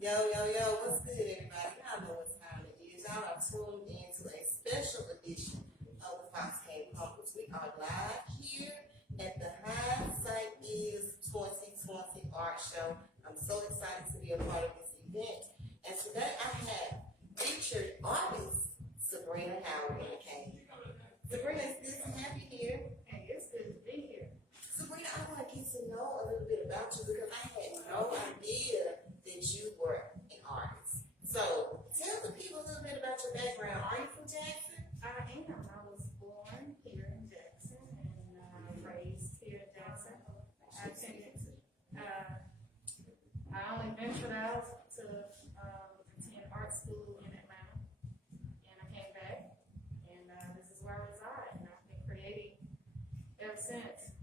Yo, yo, yo, what's good, everybody? Y'all know what time it is. Y'all are tuned into a special edition of the Fox Game Conference. We are live here at the Hindsight is 2020 art show. I'm so excited to be a part of this event. And today I have featured artist Sabrina Howard in the cave. Sabrina, it's good to have you here. Hey, it's good to be here. Sabrina, I want to get to know a little bit about you because I had no idea that you were an artist. So, tell the people a little bit about your background. Are you from Jackson? I am. I was born here in Jackson and raised here in Jackson. I attended. I only ventured out to attend art school in Atlanta, and I came back, and this is where I reside, and I've been creating ever since.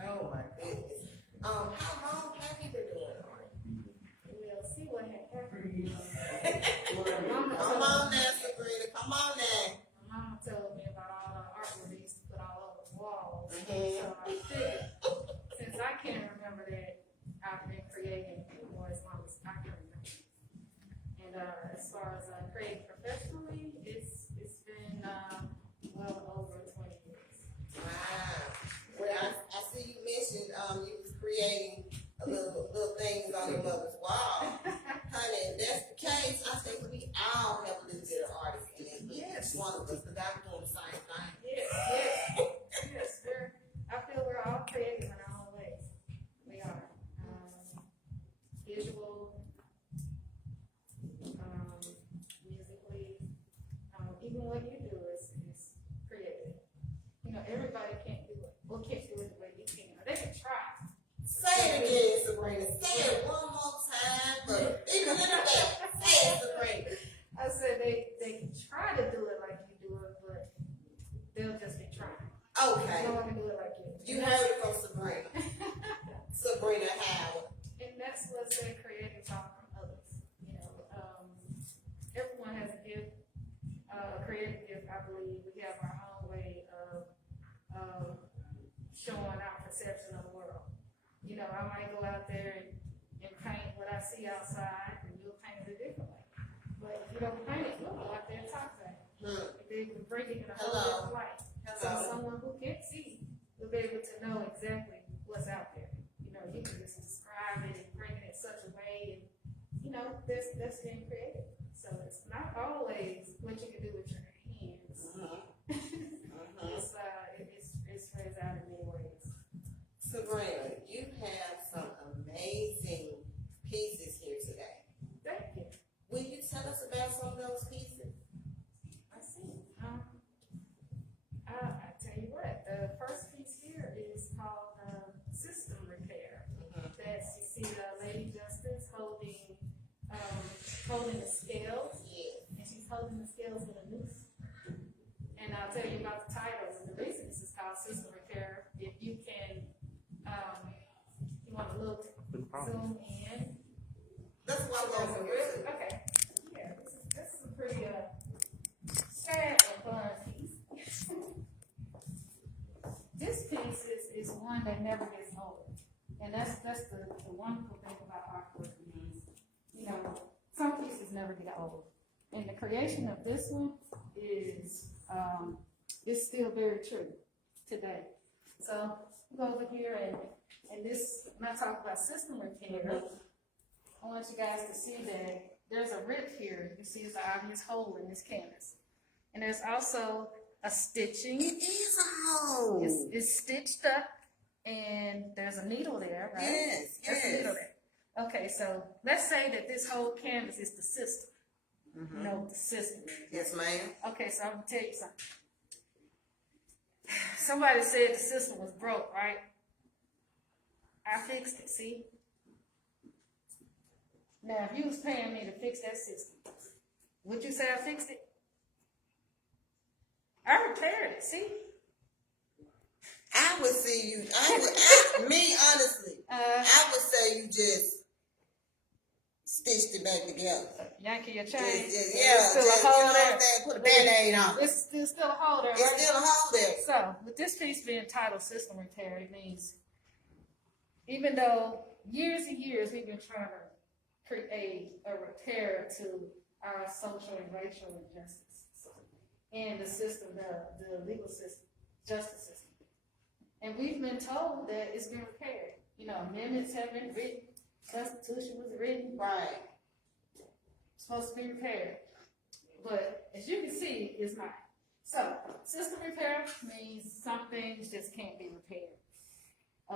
Oh my goodness. How long have you been doing art? We'll see what happened. Come on now, Sabrina. Come on now. My mom told me about all the artwork they used to put all over the walls. Mm-hmm. So I figured, since I can't remember that, I've been creating for as long as I can remember. And as far as creating professionally, it's been well over 20 years. Wow. Well, I see you mentioned you was creating little things on your mother's wall. Honey, if that's the case, I think we all have a little bit of artist in it. Yes, one of us, because I'm doing the same thing. Yes. I feel we're all creative in our own ways. We are. Visual, musically, even what you do is creative. You know, everybody can't do it. Well, can't do it the way you can. They can try. Say it again, Sabrina. Say it one more time, but even in the back. Say it, Sabrina. I said they can try to do it like you do it, but they'll just be trying. Okay. No one can do it like you. You heard it from Sabrina. Sabrina Howard. And that's what they creative talk from others. You know, everyone has a gift, a creative gift. I believe we have our own way of showing our perception of the world. You know, I might go out there and paint what I see outside, and you'll paint it a different way. But if you don't paint it, you'll go out there and talk about it. If they can bring it in a whole different light. So someone who can't see will be able to know exactly what's out there. You know, you can just describe it and bring it in such a way, and you know, that's being creative. So it's not always what you can do with your hands. It spreads out in many ways. Sabrina, you have some amazing pieces here today. Thank you. Will you tell us about some of those pieces? I see. I tell you what, the first piece here is called System Repair. That's, you see Lady Justice holding the scales. Yes. And she's holding the scales with a noose. And I'll tell you about the title. The reason this is called System Repair, if you can, you want to look, zoom in. That's why I'm going for Okay. Yeah, this is a pretty sad and fun piece. This piece is one that never gets old. And that's the wonderful thing about artwork is, you know, some pieces never get old. And the creation of this one is still very true today. So we go over here and this, when I talk about system repair, I want you guys to see that there's a rip here. You see it's an obvious hole in this canvas. And there's also a stitching. It is a hole. It's stitched up, and there's a needle there, right? Yes. There's a needle there. Okay, so let's say that this whole canvas is the system. You know what the system is. Yes, ma'am. Okay, so I'm going to tell you something. Somebody said the system was broke, right? I fixed it, see? Now, if you was paying me to fix that system, would you say I fixed it? I repaired it, see? I would see you. Me, honestly, I would say you just stitched it back together. Yankee your chain. There's still a hole there. Put a Band-Aid on. There's still a hole there. It's still a hole there. So, with this piece being titled System Repair, it means even though years and years we've been trying to create a repair to our social and racial injustices in the system, the legal system, justice system. And we've been told that it's been repaired. You know, amendments have been written, Constitution was written, Right. supposed to be repaired. But as you can see, it's not. So, system repair means some things just can't be repaired.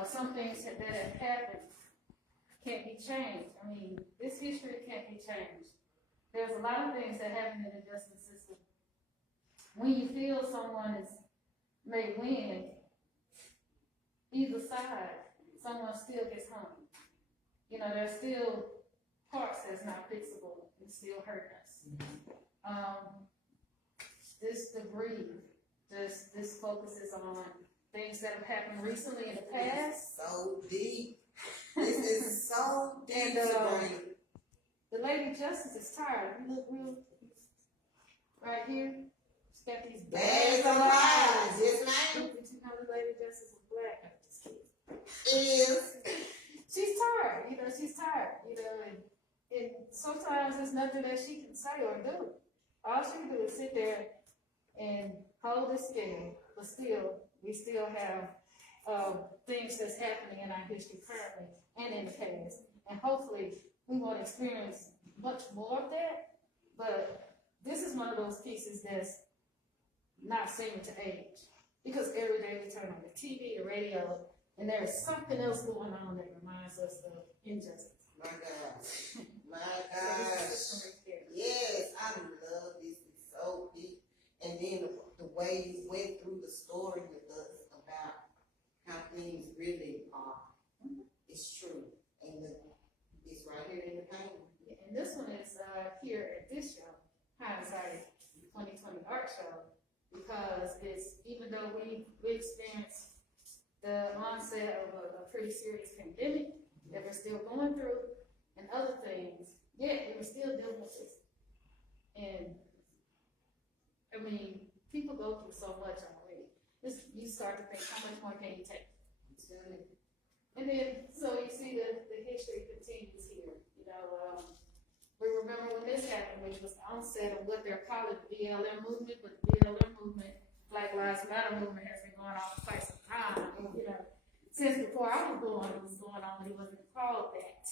Some things that have happened can't be changed. I mean, this history can't be changed. There's a lot of things that happen in the justice system. When you feel someone may win, either side, someone still gets hung. You know, there's still parts that's not fixable and still hurt us. This debris, this focuses on things that have happened recently in the past. So deep. This is so deep. And the Lady Justice is tired. You look real right here. She's got these bags of lies. Yes, ma'am. Did you know the Lady Justice is black? I'm just kidding. Is. She's tired. You know, she's tired. You know, and sometimes there's nothing that she can say or do. All she can do is sit there and hold the scale, but still, we still have things that's happening in our history currently and in the past. And hopefully, we won't experience much more of that, but this is one of those pieces that's not seeming to age. Because every day we turn on the TV, the radio, and there's something else going on that reminds us of injustice. My gosh. My gosh. Yes, I love this. It's so deep. And then the way you went through the story with us about how things really are. It's true. And it's right here in the painting. Yeah, and this one is here at this show, Hindsight 2020 Art Show, because it's, even though we experienced the onset of a pretty serious pandemic that we're still going through and other things, yet we were still dealing with this. And I mean, people go through so much already. You start to think, how much more can you take? And then, so you see the history continues here. You know, we remember when this happened, which was the onset of what they're calling the BLM movement, but the BLM movement, Black Lives Matter movement, has been going on for quite some time. You know, since before I was born, it was going on, but it wasn't called that.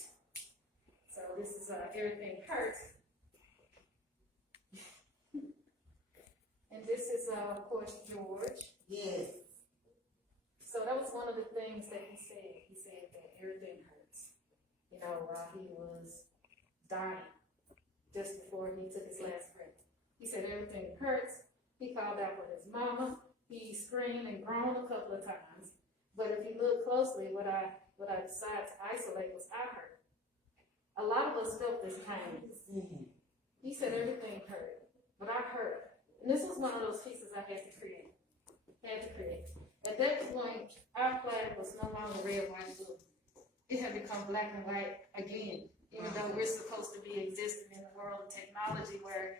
So this is Everything Hurts. And this is, of course, George. Yes. So that was one of the things that he said. He said that everything hurts. You know, while he was dying, just before he took his last breath. He said everything hurts. He called out for his mama. He screamed and groaned a couple of times. But if you look closely, what I decided to isolate was I hurt. A lot of us felt this pain. He said everything hurt, but I hurt. And this was one of those pieces I had to create. At that point, our flag was no longer red, white, and blue. It had become black and white again, even though we're supposed to be existing in a world of technology where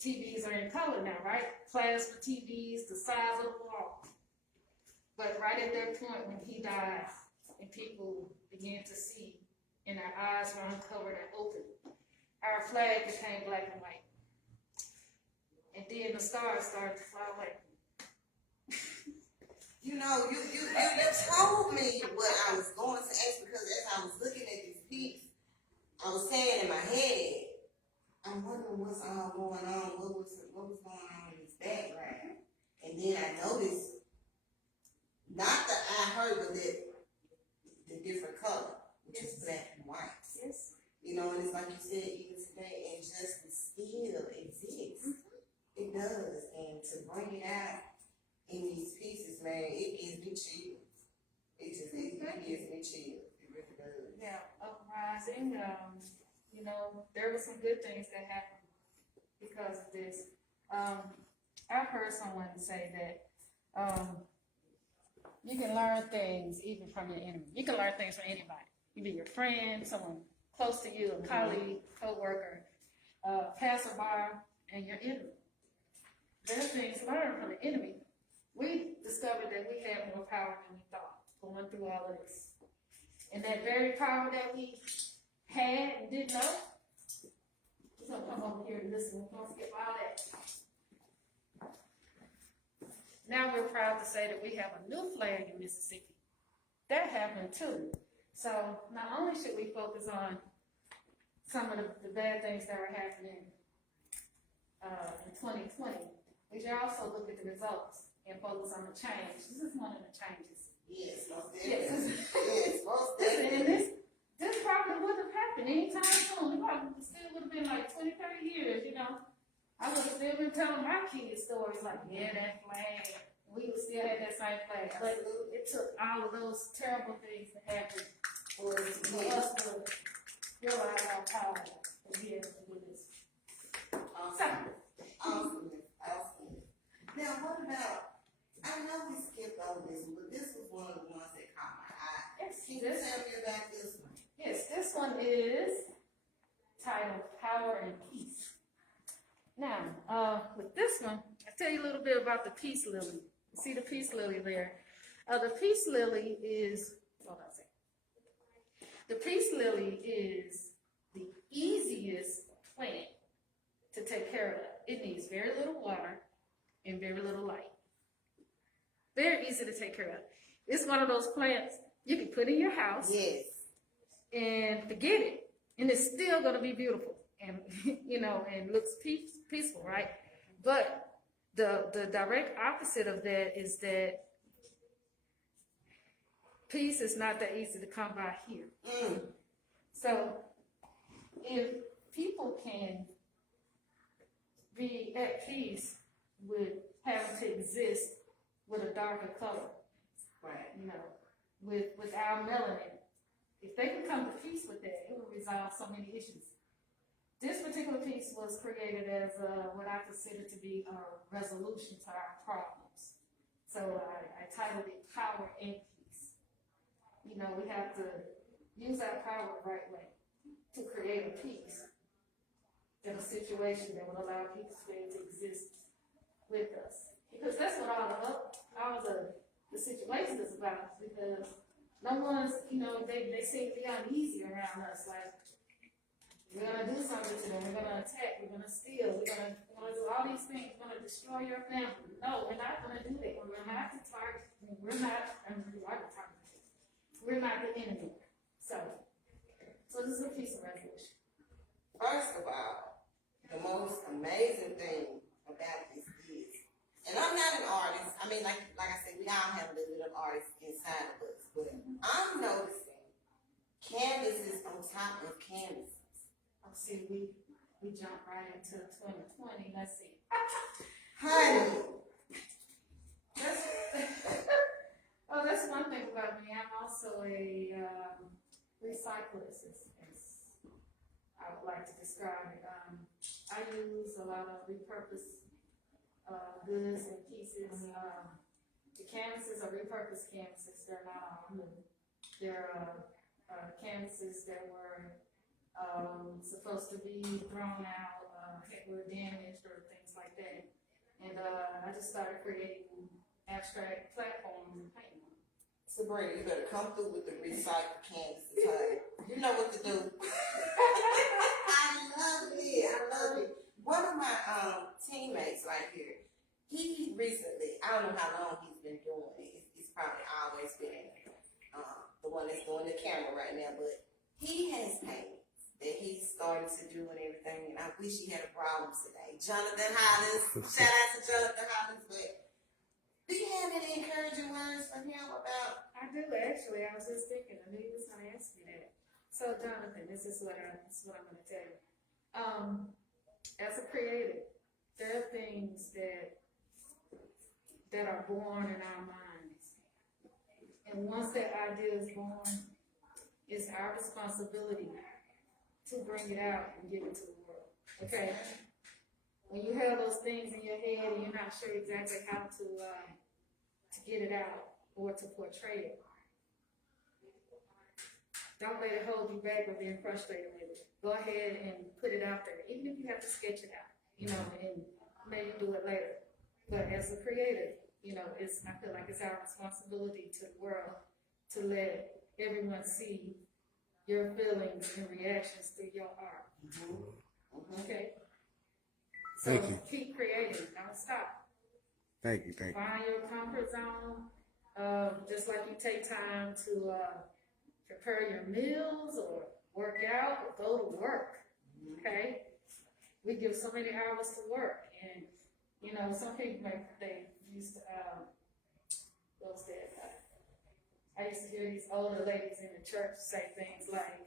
TVs are in color now, right? Plasma TVs, the size of the wall. But right at that point when he died and people began to see and our eyes were uncovered and open, our flag became black and white. And then the stars started to fly away. You know, you told me what I was going to ask, because as I was looking at this piece, I was saying in my head, I'm wondering what's all going on, what was going on in his background. And then I noticed, not the I heard, but the different color, which is black and white. Yes. You know, and it's like you said, even today, injustice still exists. It does, and to bring it out in these pieces, man, it gives me chills. It gives me chills. It really does. Yeah, uprising. You know, there were some good things that happened because of this. I've heard someone say that you can learn things even from your enemy. You can learn things from anybody. You be your friend, someone close to you, a colleague, co-worker, passerby, and your enemy. There's things learned from the enemy. We discovered that we had more power than we thought going through all of this. And that very power that we had and didn't know, he's gonna come over here and listen. Don't skip all that. Now we're proud to say that we have a new flag in Mississippi. That happened too. So not only should we focus on some of the bad things that are happening in 2020, we should also look at the results and focus on the change. This is one of the changes. Yes, most Yes, definitely. Yes, most and definitely. this probably wouldn't have happened anytime soon. It probably still would have been like 20, 30 years, you know. I would have still been telling my kids stories like, yeah, that flag. We would still have that same flag. But it took all of those terrible things to happen for us to realize our power and be able to do this. Awesome. Awesome. Now, what about, I know we skipped over this one, but this was one of the ones that caught my eye. Yes, Can you tell me about this one? yes, this one is titled Power and Peace. Now, with this one, I'll tell you a little bit about the peace lily. See the peace lily there? The peace lily is, hold on a second. The peace lily is the easiest plant to take care of. It needs very little water and very little light. Very easy to take care of. It's one of those plants you can put in your house Yes. and forget it, and it's still going to be beautiful and and looks peaceful, right? But the direct opposite of that is that peace is not that easy to come by here. So if people can be at peace with having to exist with a darker color, Right. with our melanin, if they can come to peace with that, it will resolve so many issues. This particular piece was created as what I consider to be a resolution to our problems. So I titled it Power and Peace. We have to use our power the right way to create a peace in a situation that would allow people to be able to exist with us. Because that's what all the situation is about. Because no one's, they seem to be uneasy around us. Like, we're going to do something to them. We're going to attack. We're going to steal. We're going to do all these things. We're going to destroy your family. No, we're not going to do that. We're not the target. We're not the target. We're not the enemy. So this is a piece of resolution. First of all, the most amazing thing about this is, and I'm not an artist. I mean, like I said, we all have a little bit of artists inside of us, but I'm noticing canvases on top of canvases. Oh, see, we jump right into 2020. Let's see. Honey. That's one thing about me. I'm also a recyclist, as I would like to describe it. I use a lot of repurposed goods and pieces. The canvases are repurposed canvases. They're not all new. They're canvases that were supposed to be thrown out, were damaged or things like that. And I just started creating abstract platforms and painting. Sabrina, you better come through with the recycled canvases, honey. You know what to do. I love it. One of my teammates right here, he recently, I don't know how long he's been doing it. It's probably always been the one that's doing the camera right now, but he has paintings that he's starting to do and everything, and I wish he had a problem today. Jonathan Hollins, shout out to Jonathan Hollins, but do you have any encouraging words for him about? I do, actually. I was just thinking. I knew you was going to ask me that. So, Jonathan, this is what I'm going to tell you. As a creative, there are things that are born in our minds. And once that idea is born, it's our responsibility to bring it out and give it to the world. Okay? When you have those things in your head and you're not sure exactly how to get it out or to portray it, don't let it hold you back or being frustrated with it. Go ahead and put it out there, even if you have to sketch it out, and maybe do it later. But as a creative, I feel like it's our responsibility to the world to let everyone see your feelings and reactions to your art. Okay? So Thank you. keep creating, don't stop. Thank you. Thank you. Find your comfort zone. Just like you take time to prepare your meals or work out or go to work. Okay? We give so many hours to work. And, you know, some people they used to, what was that? I used to hear these older ladies in the church say things like,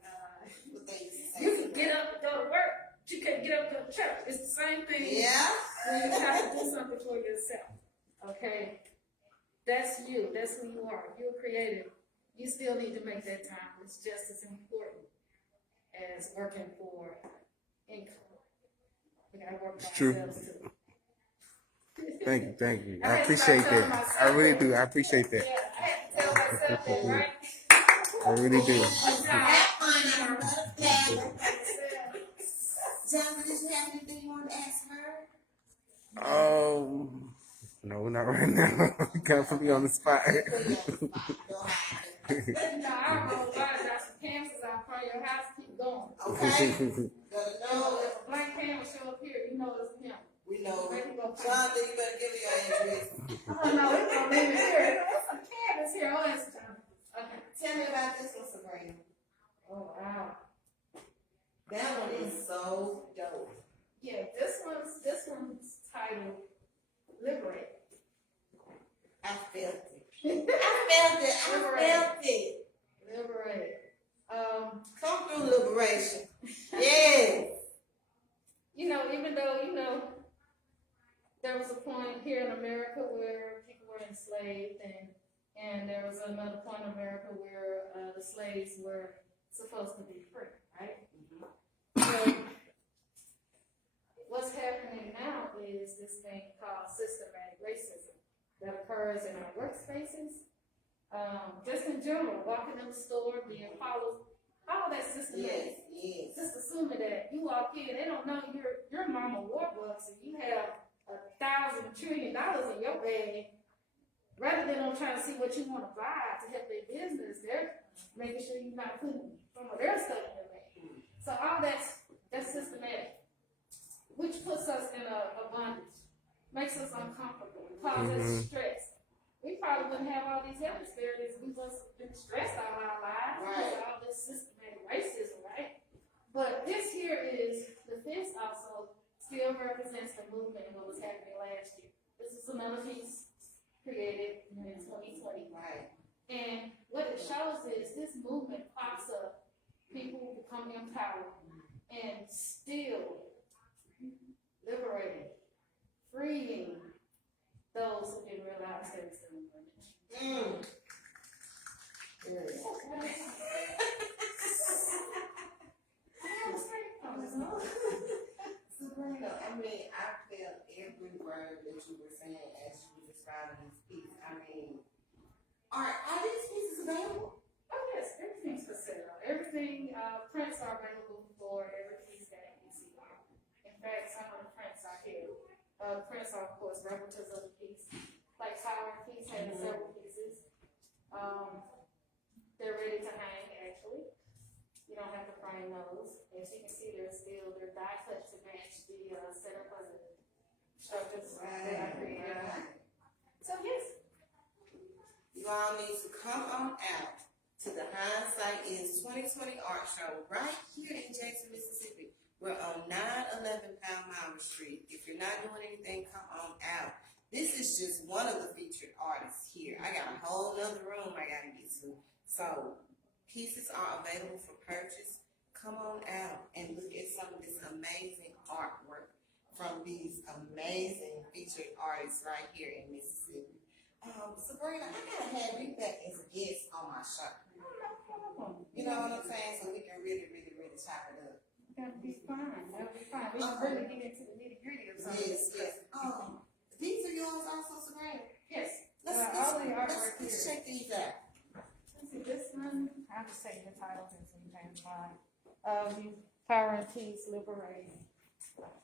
you can get up and go to work, but you can't get up and go to church. It's the same thing when you try to do something for yourself. Okay? That's you. That's who you are. You're creative. You still need to make that time. It's just as important as working for income. We gotta work It's for true. ourselves too. Thank you. I I had to appreciate start telling that. myself I really that. do. I appreciate that. Yeah, I had to tell myself that, right? I really do. John, did you have anything you want to ask her? No, not right now. You kind of put me on the spot. No, I don't know why. Got some cancers out front of your house. Keep going. Okay? No, if a blank canvas show up here, you know it's him. We know. Where he go? John, then you better give me your address. Oh no, it's gonna leave it here. There's some canvas here. Oh, that's John. Okay. Tell me about this one, Sabrina. Oh wow. That one is so dope. Yeah, this one's titled Liberate. I felt it. I felt it. Liberate. Come through liberation. Yes. You know, even though, you know, there was a point here in America where people were enslaved, and there was another point in America where the slaves were supposed to be free, right? So what's happening now is this thing called systematic racism that occurs in our workspaces. Just in general, walking in the store, being followed, all that systematic. Yes. Just assuming that you walk in, they don't know your mama Warbucks and you have $1,000 trillion in your bag. Rather than them trying to see what you want to buy to help their business, they're making sure you're not putting some of their stuff in your bag. So all that's systematic, which puts us in a bondage, makes us uncomfortable, causes us stress. We probably wouldn't have all these health disparities if we wasn't been stressed all our lives. Right. All this systematic racism, right? But this here is, the fence also still represents the movement and what was happening last year. This is another piece created in 2020. Right. And what it shows is this movement pops up, people become empowered, and still liberating, freeing those who didn't realize they were still in bondage. Sabrina, I mean, I felt every word that you were saying as you were describing this piece. I mean, are these pieces available? Oh yes, everything's for sale. Everything, prints are available for every piece that you see. In fact, some of the prints are here. Prints are, of course, replicas of the piece. Like Tower piece has several pieces. They're ready to hang, actually. You don't have to frame those. As you can see, they're die cut to match the setup of the structures that I created. So yes. You all need to come on out to the Hindsight is 2020 art show right here in Jackson, Mississippi. We're on 911 Palmyra Street. If you're not doing anything, come on out. This is just one of the featured artists here. I got a whole other room I gotta get to. So pieces are available for purchase. Come on out and look at some of this amazing artwork from these amazing featured artists right here in Mississippi. Sabrina, I gotta have you back as a guest on my show. You know what I'm saying? So we can really, really, really chop it up. That'll be fine. That'll be fine. We can really get into the nitty gritty of something. Yes. These are yours also, Sabrina? Yes. Let's check these out. Let's see, this one, I'll just say the title since we changed mine. Power and Peace, Liberating.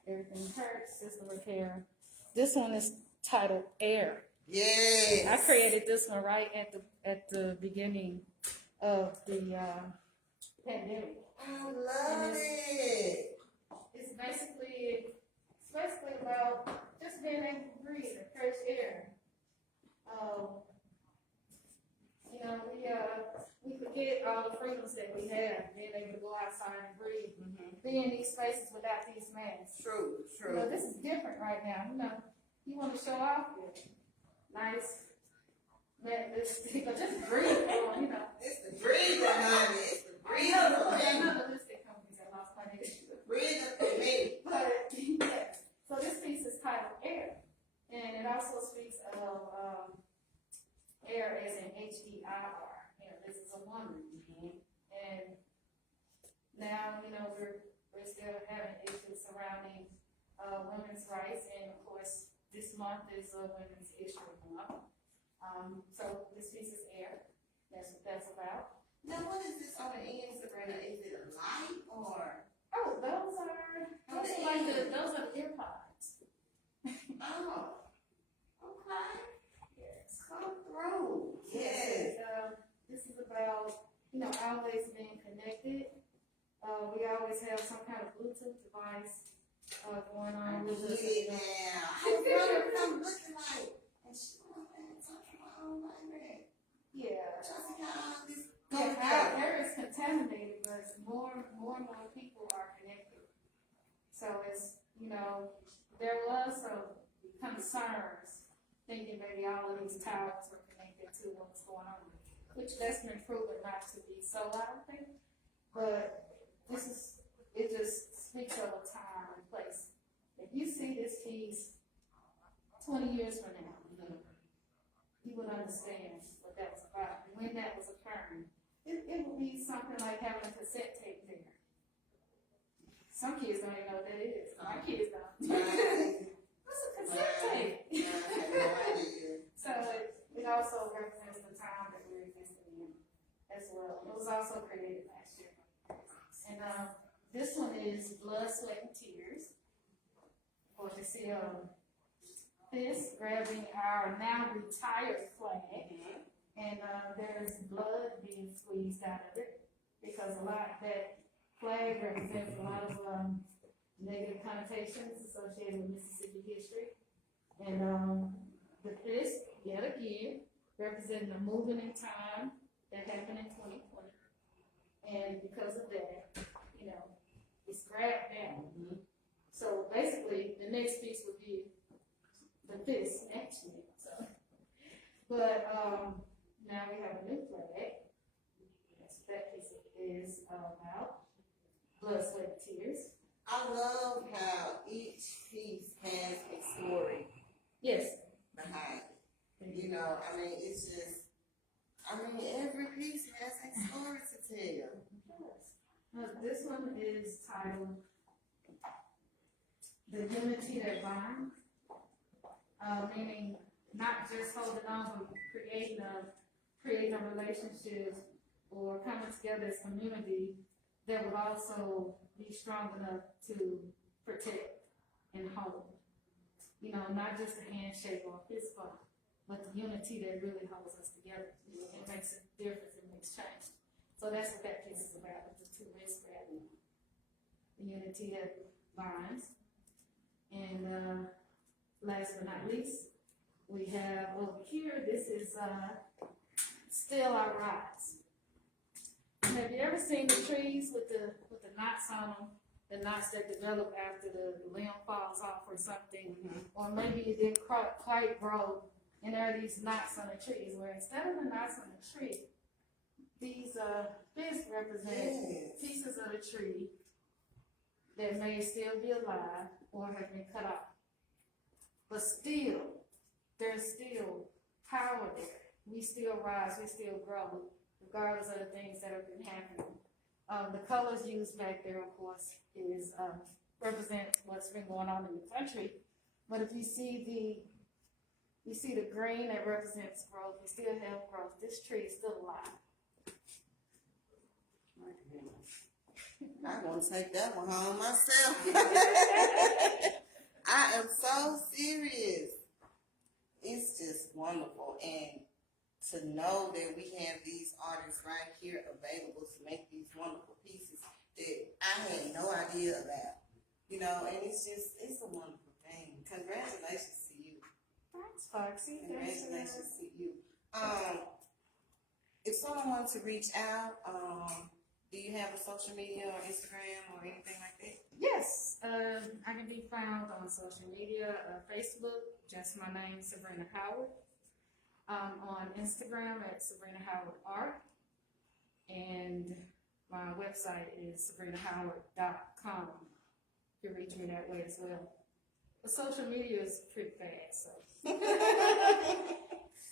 Everything Hurts, System Repair. This one is titled Air. Yes. I created this one right at the beginning of the pandemic. I love it. It's basically about just being able to breathe the fresh air. You know, we forget all the freedoms that we have, being able to go outside and breathe, be in these spaces without these masks. True, You know, this is different right now. You know, you want to show off your nice lipstick, or just breathe on, you know. It's the breathing, honey. It's the breathing for me. Another lipstick company that lost my name. Breathing for me. But, yes. So this piece is titled Air. And it also speaks of air as in H-E-I-R. You know, this is a woman. And now, you know, we're still having issues surrounding women's rights. And, of course, this month is a Women's Issue Month. So this piece is Air. That's what that's about. Now, what is this on the end, Sabrina? Is it a light or? Oh, those are the earpods. Oh, okay. Yes. Come through. Yes. This is about, you know, always being connected. We always have some kind of Bluetooth device going on with us. Yeah. I wonder what I'm looking like. And she went and talked about my own library. Yeah. Just got all this. Yeah, our air is contaminated, but more and more people are connected. So it's, you know, there was some concerns thinking maybe all of these towers were connected to what's going on, which that's been proven not to be so, I don't think. But it just speaks of a time and place. If you see this piece 20 years from now, you would understand what that was about. And when that was occurring, it would be something like having a cassette tape there. Some kids don't even know what that is. My kids don't. What's a cassette tape? So it also represents the time that we're existing in as well. It was also created last year. And this one is Blood, Sweat, and Tears. Or to see this grabbing our now retired flag. And there's blood being squeezed out of it because that flag represents a lot of negative connotations associated with Mississippi history. And the fist, yet again, representing a movement in time that happened in 2020. And because of that, you know, it's grabbed down. So basically, the next piece would be the fist actually. So, but now we have a new flag. That's what that piece is about. Blood, Sweat, and Tears. I love how each piece has a story Yes. behind it. You know, I mean, it's just, every piece has a story to tell. This one is titled The Unity That Binds, meaning not just holding on, but creating a relationship or coming together as community that would also be strong enough to protect and hold. You know, not just a handshake or a fist bump, but the unity that really holds us together. It makes a difference, it makes change. So that's what that piece is about, the two wrist grabbing. The unity that binds. And last but not least, we have over here, this is Still I Rise. Have you ever seen the trees with the knots on them? The knots that develop after the limb falls off or something, or maybe it didn't quite grow, and there are these knots on the trees. Where instead of the knots on the tree, these fists represent pieces of the tree that may still be alive or have been cut off, but still, there's still power there. We still rise, we still grow, regardless of the things that have been happening. The colors used back there, of course, is represent what's been going on in the country. But if you see the green that represents growth, we still have growth. This tree is still alive. I want to take that one home myself. I am so serious. It's just wonderful. And to know that we have these artists right here available to make these wonderful pieces that I had no idea about. You know, and it's a wonderful thing. Congratulations to you. Thanks, Foxy. Congratulations to you. If someone wants to reach out, do you have a social media or Instagram or anything like that? Yes, I can be found on social media, Facebook, just my name, Sabrina Howard. On Instagram at Sabrina Howard Art, and my website is sabrinahoward.com. You can reach me that way as well. The social media is pretty fast, so.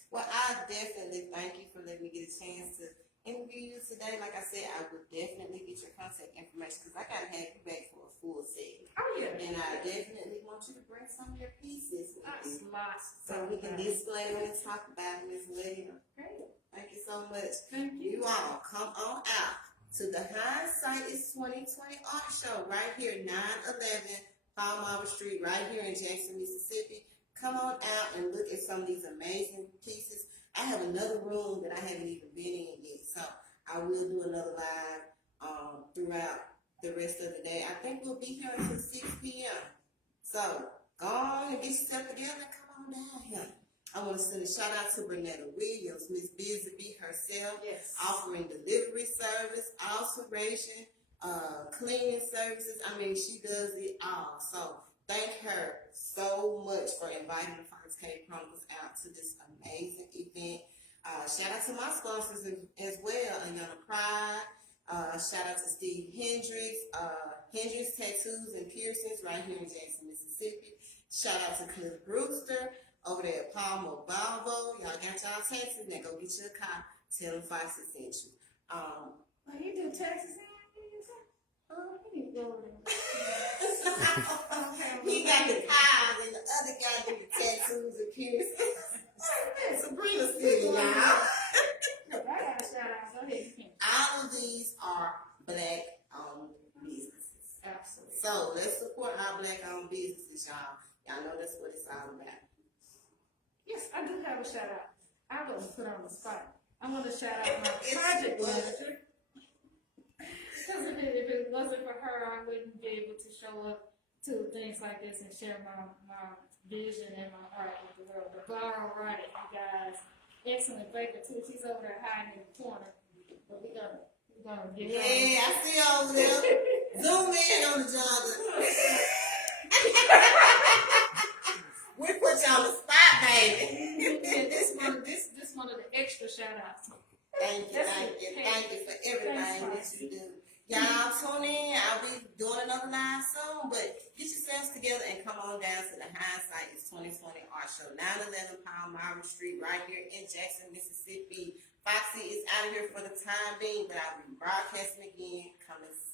Well, I definitely thank you for letting me get a chance to interview you today. Like I said, I would definitely get your contact information because I got to have you back for a full set. Oh, yeah. And I definitely want you to bring some of your pieces with That's you lots. so we can display them and talk about them as well. Great. Thank you so much. Thank you. You all come on out to the Hindsight is 2020 art show right here, 911 Palm Street, right here in Jackson, Mississippi. Come on out and look at some of these amazing pieces. I have another room that I haven't even been in yet, so I will do another live throughout the rest of the day. I think we'll be here until 6 p.m. So go on and get yourself together and come on down here. I want to send a shout out to Bernetta Williams, Miss Busy herself, Yes. offering delivery service, alteration, cleaning services. I mean, she does it all. So thank her so much for inviting the Fox K Chronicles out to this amazing event. Shout out to my sponsors as well, Ayana Pride. Shout out to Steve Hendricks, Hendricks Tattoos and Piercings right here in Jackson, Mississippi. Shout out to Cliff Brewster over there at Palmo Balvo. Y'all got y'all taxes, now go get you a car. Tell them Foxy sent you. Oh, you do Texas now? You need to go over there. He got the pies and the other guy did the tattoos and piercings. Sabrina City, y'all. Look, I got a shout out. Go ahead, you can. All of these are black-owned businesses. Absolutely. So let's support our black-owned businesses, y'all. Y'all know that's what it's all about. Yes, I do have a shout out. I wasn't put on the spot. I want to shout out my project manager. Because if it wasn't for her, I wouldn't be able to show up to things like this and share my vision and my art with the world. The Borrow Right, you guys. Excellent baker too. She's over there hiding in the corner. But we're gonna get her. Yeah, I see you over there. Zoom in on the job. We put you on the spot, baby. And this one of the extra shout outs. Thank you for everything that you do. Y'all tune in. I'll be doing another live soon, but get yourselves together and come on down to the Hindsight is 2020 Art Show, 911 Palm Street, right here in Jackson, Mississippi. Foxy is out of here for the time being, but I'll be broadcasting again coming soon.